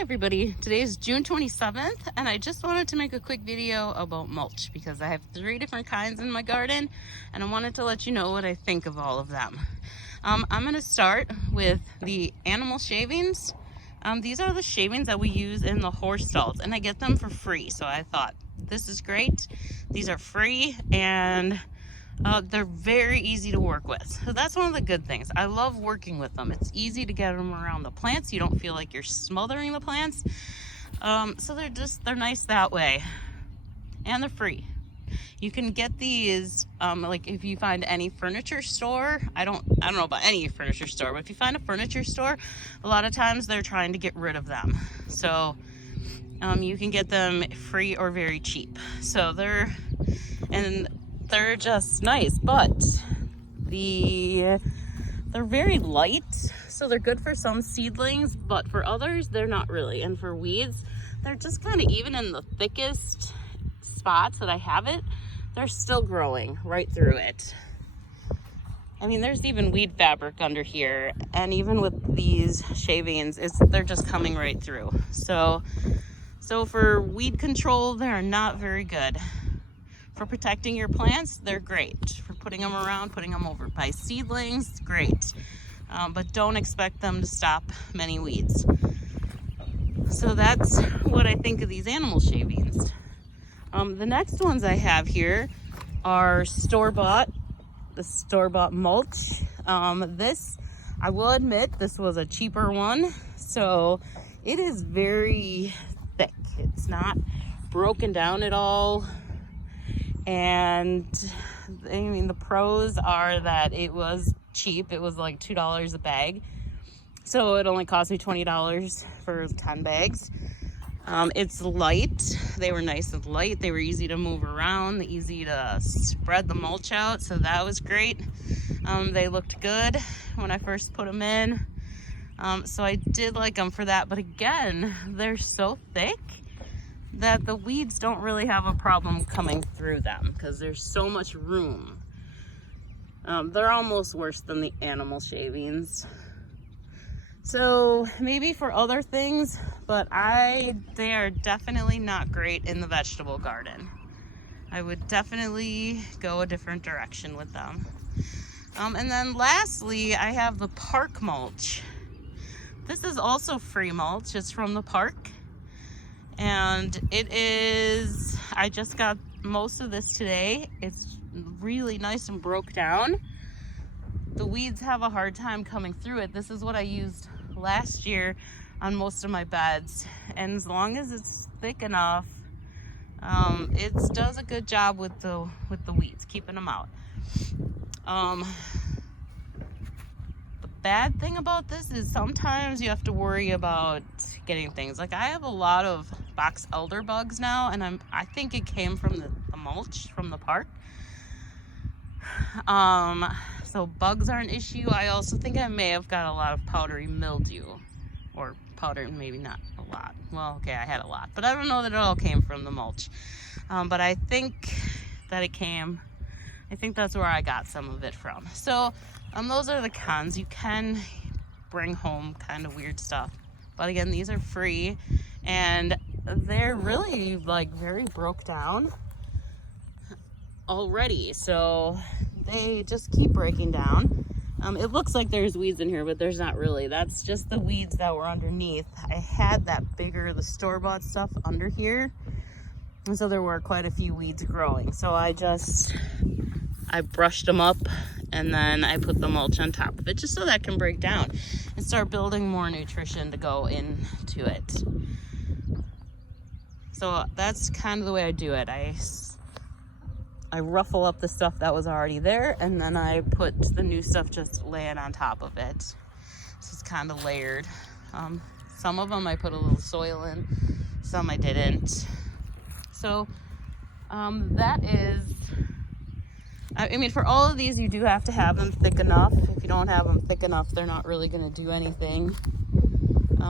everybody, today is June 27th and I just wanted to make a quick video about mulch because I have 3 different kinds in my garden and I wanted to let you know what I think of all of them. I'm going to start with the animal shavings. These are the shavings that we use in the horse stalls and I get them for free, so I thought this is great. These are free and they're very easy to work with. So that's one of the good things. I love working with them. It's easy to get them around the plants. You don't feel like you're smothering the plants. So they're nice that way. And they're free. You can get these, like if you find any furniture store, I don't know about any furniture store, but if you find a furniture store, a lot of times they're trying to get rid of them. So you can get them free or very cheap. So they're just nice, but they're very light, so they're good for some seedlings, but for others they're not really. And for weeds, they're just kind of, even in the thickest spots that I have it, they're still growing right through it. I mean, there's even weed fabric under here, and even with these shavings, they're just coming right through. So for weed control, they're not very good. For protecting your plants, they're great. For putting them around, putting them over by seedlings, great. But don't expect them to stop many weeds. So that's what I think of these animal shavings. The next ones I have here are the store-bought mulch. This, I will admit, this was a cheaper one. So it is very thick. It's not broken down at all. And I mean, the pros are that it was cheap. It was like $2 a bag. So it only cost me $20 for 10 bags. It's light. They were nice and light. They were easy to move around, easy to spread the mulch out. So that was great. They looked good when I first put them in. So I did like them for that. But again, they're so thick that the weeds don't really have a problem coming through them because there's so much room. They're almost worse than the animal shavings. So maybe for other things, but they are definitely not great in the vegetable garden. I would definitely go a different direction with them. And then lastly, I have the park mulch. This is also free mulch. It's from the park. And I just got most of this today. It's really nice and broke down. The weeds have a hard time coming through it. This is what I used last year on most of my beds. And as long as it's thick enough, it does a good job with the weeds, keeping them out. The bad thing about this is sometimes you have to worry about getting things. Like I have a lot of box elder bugs now, and I think it came from the mulch from the park. So bugs are an issue. I also think I may have got a lot of powdery mildew, or powder, maybe not a lot. Well, okay, I had a lot, but I don't know that it all came from the mulch. But I think that I think that's where I got some of it from. So those are the cons. You can bring home kind of weird stuff. But again, these are free and they're really like very broke down already. So they just keep breaking down. It looks like there's weeds in here, but there's not really. That's just the weeds that were underneath. I had the store-bought stuff under here. And so there were quite a few weeds growing. So I brushed them up and then I put the mulch on top of it just so that can break down and start building more nutrition to go into it. So that's kind of the way I do it. I ruffle up the stuff that was already there and then I put the new stuff, just lay it on top of it. So it's kind of layered. Some of them I put a little soil in, some I didn't. So that is, I mean, for all of these, you do have to have them thick enough. If you don't have them thick enough, they're not really going to do anything.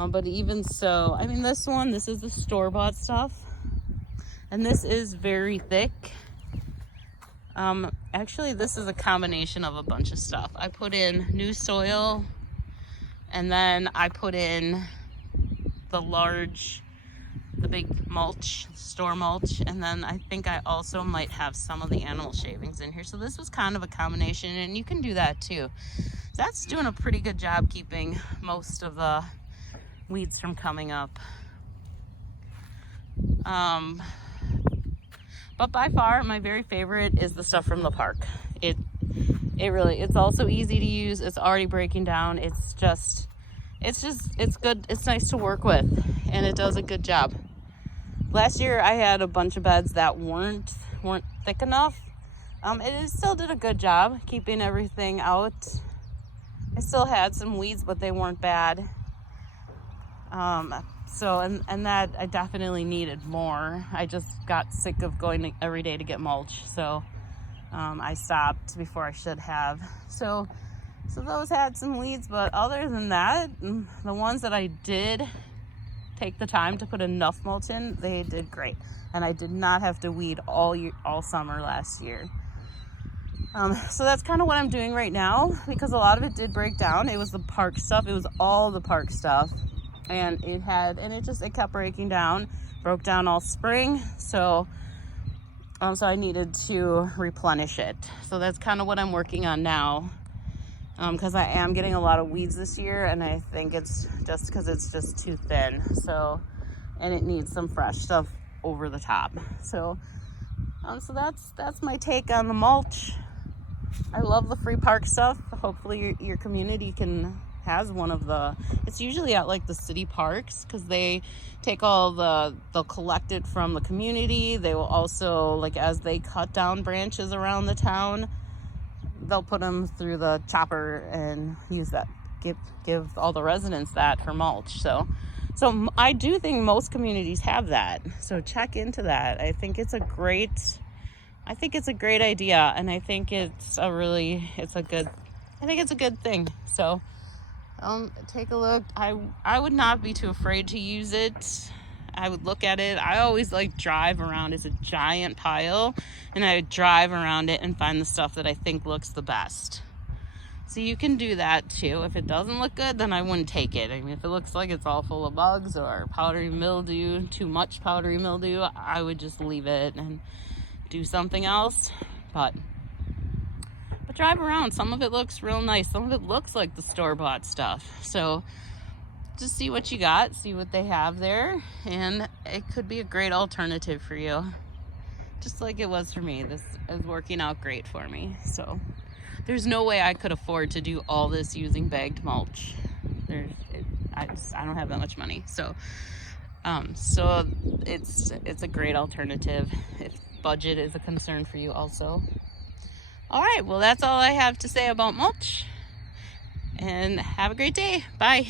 But even so, I mean, this is the store-bought stuff. And this is very thick. Actually, this is a combination of a bunch of stuff. I put in new soil, and then I put in the big mulch, store mulch, and then I think I also might have some of the animal shavings in here. So this was kind of a combination, and you can do that too. That's doing a pretty good job keeping most of the weeds from coming up. But by far my very favorite is the stuff from the park. It's also easy to use. It's already breaking down. It's good. It's nice to work with, and it does a good job. Last year I had a bunch of beds that weren't thick enough. It still did a good job keeping everything out. I still had some weeds, but they weren't bad. And that I definitely needed more. I just got sick of going every day to get mulch, so I stopped before I should have. So those had some weeds, but other than that, the ones that I did take the time to put enough mulch in, they did great, and I did not have to weed all summer last year. So that's kind of what I'm doing right now, because a lot of it did break down. It was the park stuff. It was all the park stuff. And it kept breaking down, broke down all spring. So I needed to replenish it. So that's kind of what I'm working on now. Because I am getting a lot of weeds this year, and I think it's just because it's just too thin. So, and it needs some fresh stuff over the top. So that's my take on the mulch. I love the free park stuff. Hopefully your community has one of it's usually at like the city parks, because they take they'll collect it from the community. They will also, like, as they cut down branches around the town, they'll put them through the chopper and use that, give all the residents that for mulch. So I do think most communities have that. So check into that. I think it's a great idea, and I think it's a good thing. So take a look. I would not be too afraid to use it. I would look at it. I always drive around. It's a giant pile, and I would drive around it and find the stuff that I think looks the best. So you can do that too. If it doesn't look good, then I wouldn't take it. I mean, if it looks like it's all full of bugs or powdery mildew, too much powdery mildew, I would just leave it and do something else. But drive around. Some of it looks real nice. Some of it looks like the store-bought stuff. So just see what you got, see what they have there, and it could be a great alternative for you. Just like it was for me. This is working out great for me. So there's no way I could afford to do all this using bagged mulch. I don't have that much money. So it's a great alternative if budget is a concern for you also. All right, well, that's all I have to say about mulch, and have a great day. Bye.